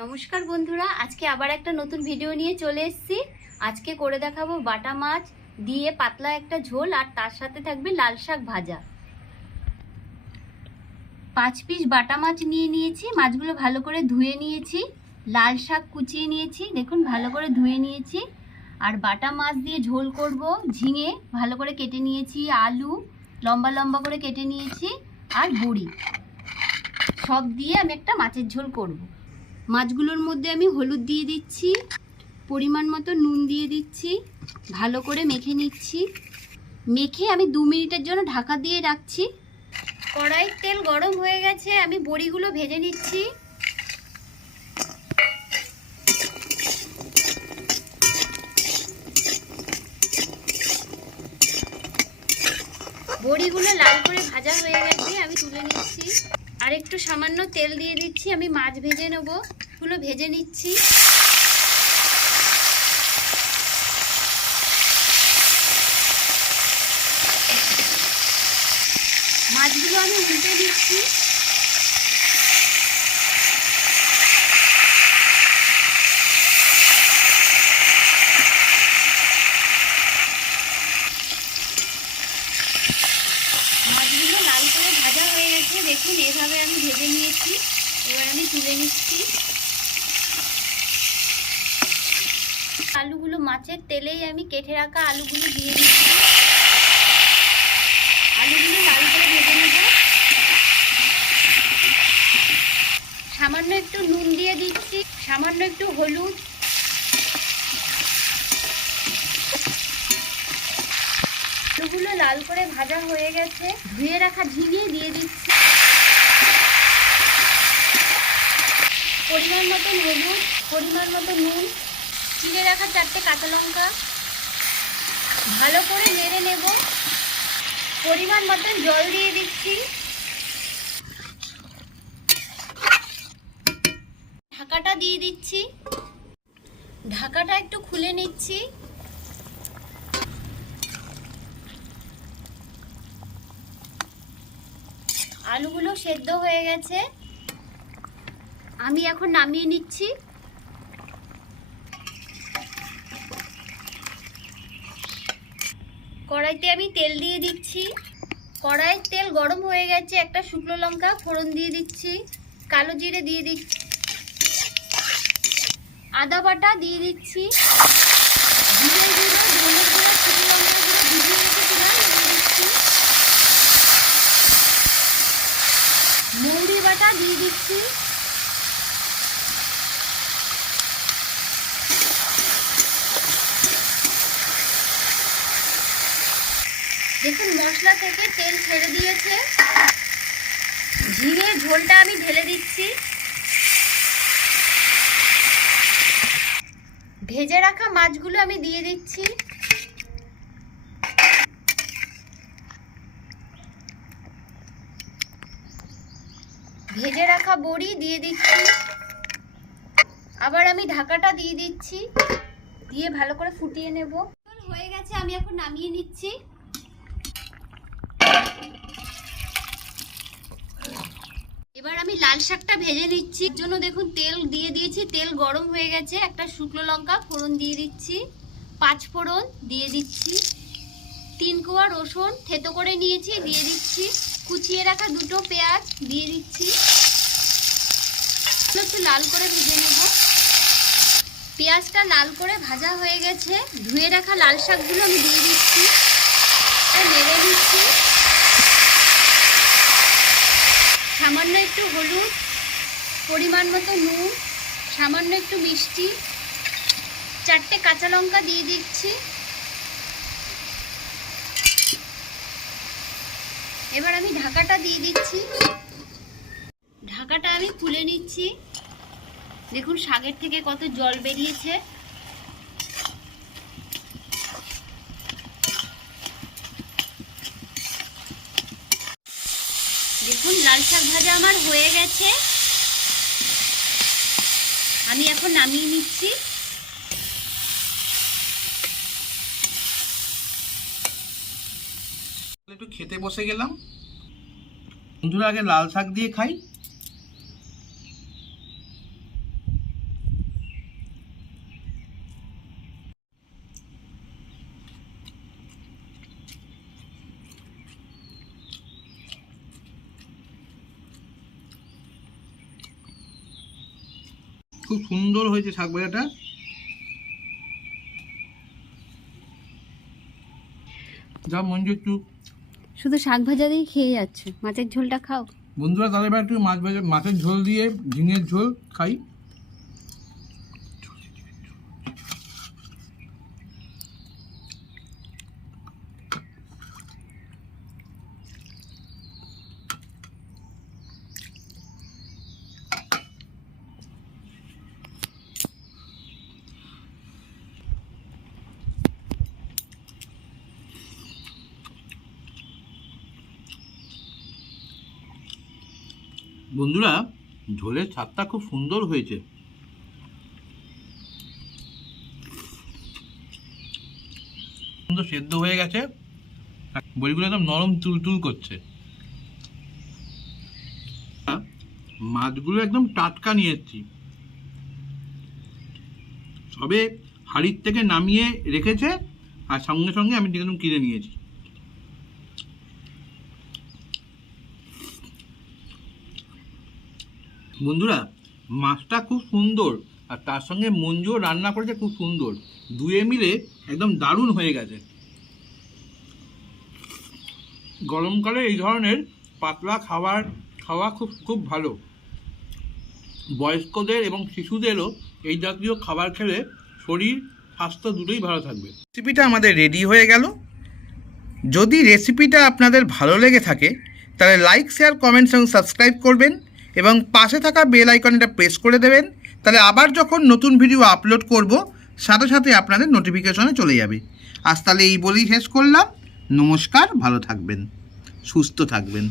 নমস্কার বন্ধুরা, আজকে আবার একটা নতুন ভিডিও নিয়ে চলে এসেছি। আজকে করে দেখাবো বাটা মাছ, দিয়ে পাতলা একটা ঝোল, আর তার সাথে থাকবে লাল শাক ভাজা। পাঁচ পিস বাটা মাছ নিয়ে নিয়েছি, মাছগুলো ভালো করে ধুয়ে নিয়েছি, লাল শাক কুচিয়ে নিয়েছি, দেখুন ভালো করে ধুয়ে নিয়েছি। আর বাটা মাছ দিয়ে ঝোল করব, ঝিঙে ভালো করে কেটে নিয়েছি, আলু লম্বা লম্বা করে কেটে নিয়েছি, আর বড়ি। সব দিয়ে আমি একটা মাছের ঝোল করব। মাছগুলোর মধ্যে আমি হলুদ দিয়ে দিচ্ছি, পরিমাণ মতো নুন দিয়ে দিচ্ছি, ভালো করে মেখে নিচ্ছি। মেখে আমি দু মিনিটের জন্য ঢাকা দিয়ে রাখছি। কড়াইয়ের তেল গরম হয়ে গেছে, আমি বড়িগুলো ভেজে নিচ্ছি। বড়িগুলো লাল করে ভাজা হয়ে গেছে, আমি তুলে নিচ্ছি। আর একটু সামান্য তেল দিয়ে দিচ্ছি, আমি মাছ ভেজে নেব। গুলো ভেজে নিচ্ছি। মাছগুলো আমি উল্টে দিচ্ছি। মাছগুলো লাল করে ভাজা হয়ে গেছে। দেখুন, এভাবে আমি ভেজে নিয়েছি। এবার আমি তুলে নিচ্ছি আলুগুলো মাছের তেলেই আমি কেটে রাখা আলুগুলো দিয়ে দিচ্ছি। আলুগুলো লাল করে ভেজে নেব। সামান্য একটু নুন দিয়ে দিচ্ছি, সামান্য একটু হলুদ। আলুগুলো লাল করে ভাজা হয়ে গেছে। ধুয়ে রাখা ঝিঙে দিয়ে দিচ্ছি। পরিমাণ মতন হলুদ, পরিমাণ মতো নুন। চিড়ে রাখা চারটে কাঁচা লঙ্কা। ভালো করে নেড়ে নেব। পরিমাণ মতন জল দিয়ে দিচ্ছি। ঢাকাটা দিয়ে দিচ্ছি। ঢাকাটা একটু খুলে নিচ্ছি। আলুগুলো সেদ্ধ হয়ে গেছে। আমি এখন নামিয়ে নিচ্ছি। কড়াইতে আমি তেল দিয়ে দিচ্ছি। কড়াইয়ের তেল গরম হয়ে গেছে, একটা শুকনো লঙ্কা ফোড়ন দিয়ে দিচ্ছি, কালো জিরে দিয়ে দিচ্ছি, আদা বাটা দিয়ে দিচ্ছি। গুঁড়ো শুকনো লঙ্কা মৌরি বাটা দিয়ে দিচ্ছি। দেখুন, মশলা থেকে তেল ছেড়ে দিয়েছে। ঝিঙে ঝোলটা আমি ঢেলে দিচ্ছি। ভেজে রাখা মাছগুলো আমি দিয়ে দিচ্ছি। ভেজে রাখা বড়ি দিয়ে দিচ্ছি। আবার আমি ঢাকাটা দিয়ে দিচ্ছি। দিয়ে ভালো করে ফুটিয়ে নেব। হয়ে গেছে, আমি এখন নামিয়ে নিচ্ছি। এবার আমি লাল শাকটা ভেজে নিচ্ছি। জন্য দেখুন তেল দিয়ে দিয়েছি। তেল গরম হয়ে গেছে। একটা শুকনো লঙ্কা ফোড়ন দিয়ে দিচ্ছি। পাঁচ ফোড়ন দিয়ে দিচ্ছি। তিন কোয়া রসুন থেতো করে নিয়েছি, দিয়ে দিচ্ছি। কুচিয়ে রাখা দুটো পেঁয়াজ দিয়ে দিচ্ছি। একটু লাল করে ভেজে নেব। পেঁয়াজটা লাল করে ভাজা হয়ে গেছে। ধুয়ে রাখা লাল শাকগুলো আমি দিয়ে দিচ্ছি। নেড়ে দিচ্ছি। সামান্য একটু হলুদ, পরিমাণ মতো নুন, সামান্য একটু মিষ্টি। চারটে কাঁচা লঙ্কা দিয়ে দিচ্ছি। এবার আমি ঢাকাটা দিয়ে দিচ্ছি। ঢাকাটা আমি খুলে নিচ্ছি। দেখুন, শাকের থেকে কত জল বেরিয়েছে। দেখুন, লাল শাক ভাজা আমার হয়ে গেছে। আমি এখন নামিয়ে নিচ্ছি। একটু খেতে বসে গেলাম। বন্ধুরা, আগে লাল শাক দিয়ে খাই। খুব সুন্দর হয়েছে শাক ভাজাটা। যা মঞ্জু একটু শুধু শাক ভাজা দিয়ে খেয়ে যাচ্ছে। মাছের ঝোলটা খাও। বন্ধুরা তাহলে এবার একটু মাছ ভাজা মাছের ঝোল দিয়ে ঝিঙের ঝোল খাই। বন্ধুরা ঝোলের স্বাদটা খুব সুন্দর হয়েছে। সুন্দর সেদ্ধ হয়ে গেছে। বড়িগুলো একদম নরম তুলতুল করছে। মাছগুলো একদম টাটকা নিয়ে এসেছি। সবে হাড়ির থেকে নামিয়ে রেখেছে, আর সঙ্গে সঙ্গে আমি একদম কিনে নিয়েছি। বন্ধুরা, মাছটা খুব সুন্দর আর তার সঙ্গে মঞ্জুও রান্না করেছে খুব সুন্দর। দুয়ে মিলে একদম দারুণ হয়ে গেছে। গরমকালে এই ধরনের পাতলা খাবার খাওয়া খুব খুব ভালো। বয়স্কদের এবং শিশুদেরও এই জাতীয় খাবার খেলে শরীর, স্বাস্থ্য দুটোই ভালো থাকবে। রেসিপিটা আমাদের রেডি হয়ে গেল। যদি রেসিপিটা আপনাদের ভালো লেগে থাকে, তাহলে লাইক, শেয়ার কমেন্টস এবং সাবস্ক্রাইব করবেন। এবং পাশে থাকা বেল আইকনটা প্রেস করে দেবেন। তাহলে আবার যখন নতুন ভিডিও আপলোড করব, সাথে সাথে আপনাদের নোটিফিকেশনে চলে যাবে। আজ তাহলে এই বলেই শেষ করলাম। নমস্কার, ভালো থাকবেন, সুস্থ থাকবেন।